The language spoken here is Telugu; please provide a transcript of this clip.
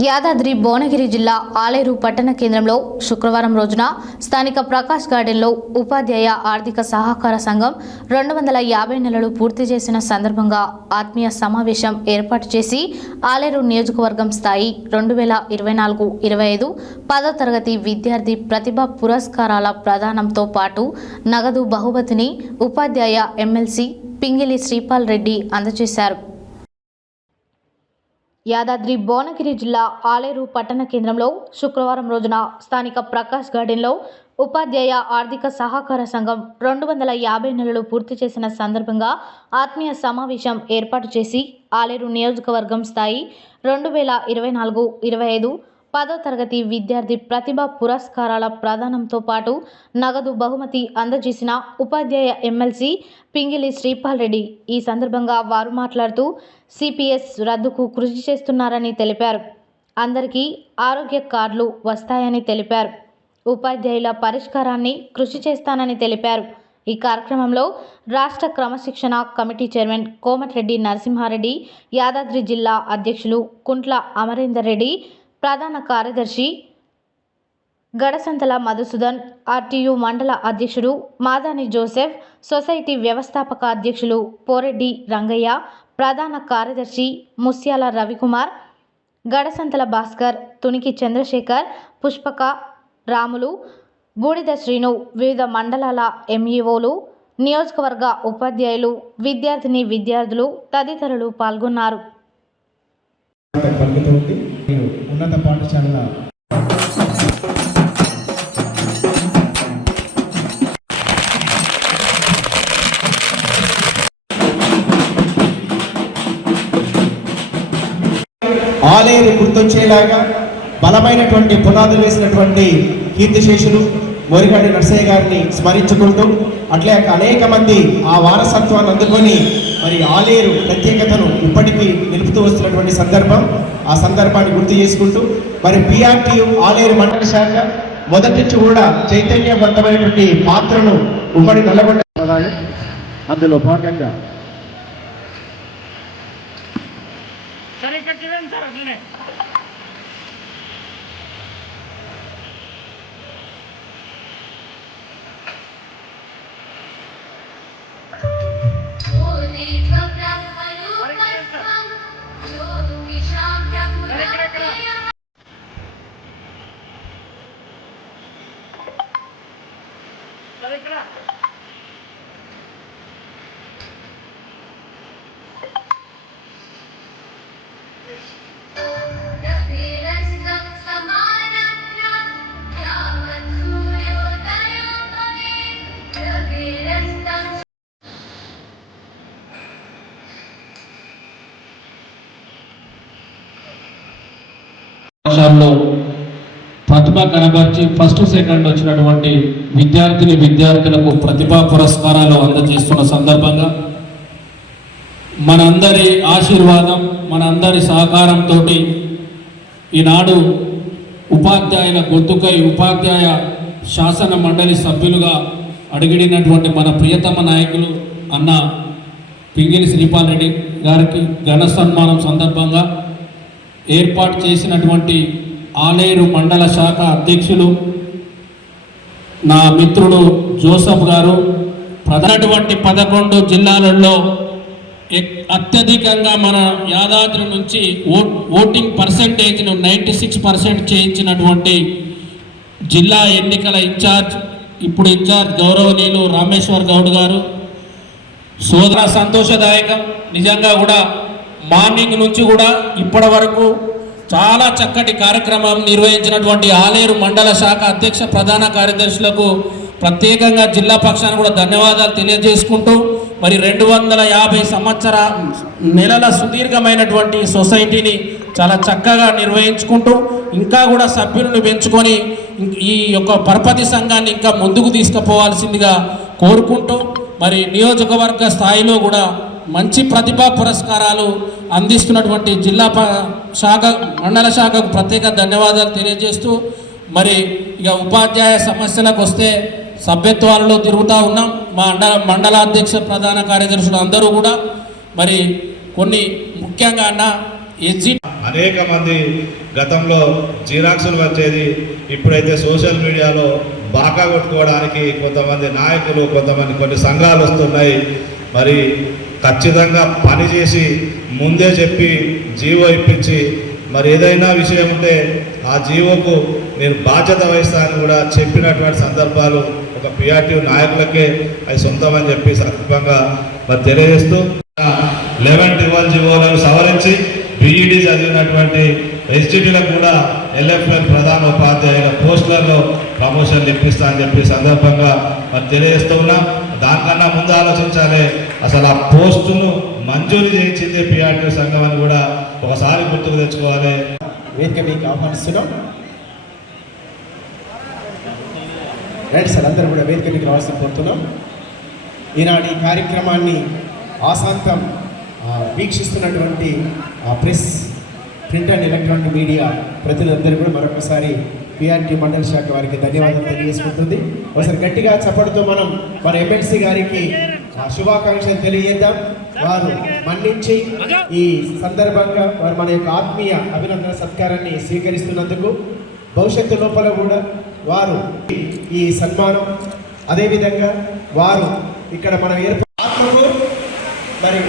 యాదాద్రి భువనగిరి జిల్లా ఆలేరు పట్టణ కేంద్రంలో శుక్రవారం రోజున స్థానిక ప్రకాష్ గార్డెన్లో ఉపాధ్యాయ ఆర్థిక సహకార సంఘం 250 నెలలు పూర్తి చేసిన సందర్భంగా ఆత్మీయ సమావేశం ఏర్పాటు చేసి ఆలేరు నియోజకవర్గం స్థాయి 2024-25 10వ తరగతి విద్యార్థి ప్రతిభా పురస్కారాల ప్రదానంతో పాటు నగదు బహుమతిని ఉపాధ్యాయ ఎమ్మెల్సీ పింగిలి శ్రీపాల్ రెడ్డి అందజేశారు. యాదాద్రి భువనగిరి జిల్లా ఆలేరు పట్టణ కేంద్రంలో శుక్రవారం రోజున స్థానిక ప్రకాష్ గార్డెన్లో ఉపాధ్యాయ ఆర్థిక సహకార సంఘం 250 నెలలు పూర్తి చేసిన సందర్భంగా ఆత్మీయ సమావేశం ఏర్పాటు చేసి ఆలేరు నియోజకవర్గం స్థాయి 2024-25 10వ తరగతి విద్యార్థి ప్రతిభా పురస్కారాల ప్రదానంతో పాటు నగదు బహుమతి అందజేసిన ఉపాధ్యాయ ఎమ్మెల్సీ పింగిలి శ్రీపాల్ రెడ్డి ఈ సందర్భంగా వారు మాట్లాడుతూ సిపిఎస్ రద్దుకు కృషి చేస్తున్నారని తెలిపారు. అందరికీ ఆరోగ్య కార్డులు వస్తాయని తెలిపారు. ఉపాధ్యాయుల పరిష్కారాన్ని కృషి చేస్తానని తెలిపారు. ఈ కార్యక్రమంలో రాష్ట్ర క్రమశిక్షణ కమిటీ చైర్మన్ కోమటిరెడ్డి నరసింహారెడ్డి, యాదాద్రి జిల్లా అధ్యక్షులు కుంట్ల అమరేందర్ రెడ్డి, ప్రధాన కార్యదర్శి గడసంతల మధుసూదన్, ఆర్టీయూ మండల అధ్యక్షుడు మాదాని జోసెఫ్, సొసైటీ వ్యవస్థాపక అధ్యక్షులు పోరెడ్డి రంగయ్య, ప్రధాన కార్యదర్శి ముస్యాల రవికుమార్, గడసంతల భాస్కర్, తునికి చంద్రశేఖర్, పుష్పక, రాములు, బూడిద శ్రీను, వివిధ మండలాల ఎంఈఓలు, నియోజకవర్గ ఉపాధ్యాయులు, విద్యార్థులు తదితరులు పాల్గొన్నారు. ఉన్నత పాఠశాలల ఆలయం గుర్తొచ్చేలాగా బలమైనటువంటి పునాదులు వేసినటువంటి కీర్తిశేషులు మోరిగాడి నర్సయ్య గారిని స్మరించుకుంటూ అట్లే అనేక మంది ఆ వారసత్వాన్ని అందుకొని మరి ఆలేరు ప్రత్యేకతను ఇప్పటికీ నిలుపుతూ వస్తున్నటువంటి సందర్భం. ఆ సందర్భాన్ని గుర్తు చేసుకుంటూ మరి పిఆర్టీయు ఆలేరు మండల శాఖ మొదటి నుంచి కూడా చైతన్యవంతమైనటువంటి పాత్రను ఉమ్మడి నల్లగొండ అందులో భాగంగా పాఠశాలలో ప్రతిభ కనబర్చి ఫస్ట్ సెకండ్ వచ్చినటువంటి విద్యార్థులకు ప్రతిభా పురస్కారాలు అందజేస్తున్న సందర్భంగా మనందరి ఆశీర్వాదం, మనందరి సహకారంతో ఈనాడు ఉపాధ్యాయుల గొంతుకై ఉపాధ్యాయ శాసన మండలి సభ్యులుగా అడిగిడినటువంటి మన ప్రియతమ నాయకులు అన్న పింగిలి శ్రీపాల్ రెడ్డి గారికి ఘన సన్మానం సందర్భంగా ఏర్పాటు చేసినటువంటి ఆలేరు మండల శాఖ అధ్యక్షులు నా మిత్రుడు జోసఫ్ గారు, ప్రధానటువంటి 11 జిల్లాలలో అత్యధికంగా మన యాదాద్రి నుంచి ఓటింగ్ పర్సెంటేజ్ను 96% చేయించినటువంటి జిల్లా ఎన్నికల ఇన్ఛార్జ్, ఇప్పుడు ఇన్ఛార్జ్ గౌరవనీయులు రామేశ్వర్ గౌడ్ గారు. సోదర సంతోషదాయకం. నిజంగా కూడా మార్నింగ్ నుంచి కూడా ఇప్పటి వరకు చాలా చక్కటి కార్యక్రమం నిర్వహించినటువంటి ఆలేరు మండల శాఖ అధ్యక్ష ప్రధాన కార్యదర్శులకు ప్రత్యేకంగా జిల్లా పక్షాన కూడా ధన్యవాదాలు తెలియజేసుకుంటూ మరి 250 నెలల సుదీర్ఘమైనటువంటి సొసైటీని చాలా చక్కగా నిర్వహించుకుంటూ ఇంకా కూడా సభ్యులను పెంచుకొని ఈ యొక్క పరపతి సంఘాన్ని ఇంకా ముందుకు తీసుకుపోవాల్సిందిగా కోరుకుంటూ మరి నియోజకవర్గ స్థాయిలో కూడా మంచి ప్రతిభా పురస్కారాలు అందిస్తున్నటువంటి జిల్లా శాఖ మండల శాఖకు ప్రత్యేక ధన్యవాదాలు తెలియజేస్తూ మరి ఇక ఉపాధ్యాయ సమస్యలకు వస్తే సభ్యత్వాలలో తిరుగుతూ ఉన్నాం. మా మండల అధ్యక్ష ప్రధాన కార్యదర్శులు అందరూ కూడా మరి కొన్ని ముఖ్యంగా అన్న అనేక మంది గతంలో జిరాక్సులు వచ్చేది, ఇప్పుడైతే సోషల్ మీడియాలో బాకా కొట్టుకోవడానికి కొంతమంది నాయకులు, కొంతమంది కొన్ని సంఘాలు వస్తున్నాయి. మరి ఖచ్చితంగా పనిచేసి ముందే చెప్పి జీవో ఇప్పించి మరి ఏదైనా విషయం ఉంటే ఆ జీవోకు నేను బాధ్యత వహిస్తానని కూడా చెప్పినటువంటి సందర్భాలు ఒక పిఆర్టీ నాయకులకే అది సొంతమని చెప్పి సందర్భంగా మరి తెలియజేస్తూ 11-12 జీవోలను సవరించి బీఈడీ చదివినటువంటి ఎస్జిటీలకు కూడా ఎల్ఎఫ్ఎల్ ప్రధాన ఉపాధ్యాయుల పోస్టులలో ప్రమోషన్లు ఇప్పిస్తా అని చెప్పి సందర్భంగా మరి తెలియజేస్తూ ఉన్నాం. దానికన్నా ముందు ఆలోచించాలి, అసలు ఆ పోస్టును మంజూరు చేయించింది పిఆర్టీ సంఘం అని కూడా ఒకసారి గుర్తుకు తెచ్చుకోవాలి. వేదిక మీకు ఆహ్వానిస్తున్నాం. రైట్ సార్, అందరూ కూడా వేదిక మీకు రావాల్సి కోరుతున్నాం. ఈనాడు ఈ కార్యక్రమాన్ని ఆశాంతం వీక్షిస్తున్నటువంటి press, print and electronic media ప్రతినిధులందరూ కూడా మరొకసారి పిఆర్టీ మండల శాఖ వారికి ధన్యవాదాలు తెలియజేసుకుంటుంది. ఒకసారి గట్టిగా చప్పడుతూ మనం మన ఎమ్మెల్సీ గారికి శుభాకాంక్షలు తెలియజేద్దాం. వారు మన్నించి ఈ సందర్భంగా వారు మన యొక్క ఆత్మీయ అభినందన సత్కారాన్ని స్వీకరిస్తున్నందుకు భవిష్యత్తు లోపల కూడా వారు ఈ సన్మానం, అదేవిధంగా వారు ఇక్కడ మనం ఆత్మకు మరి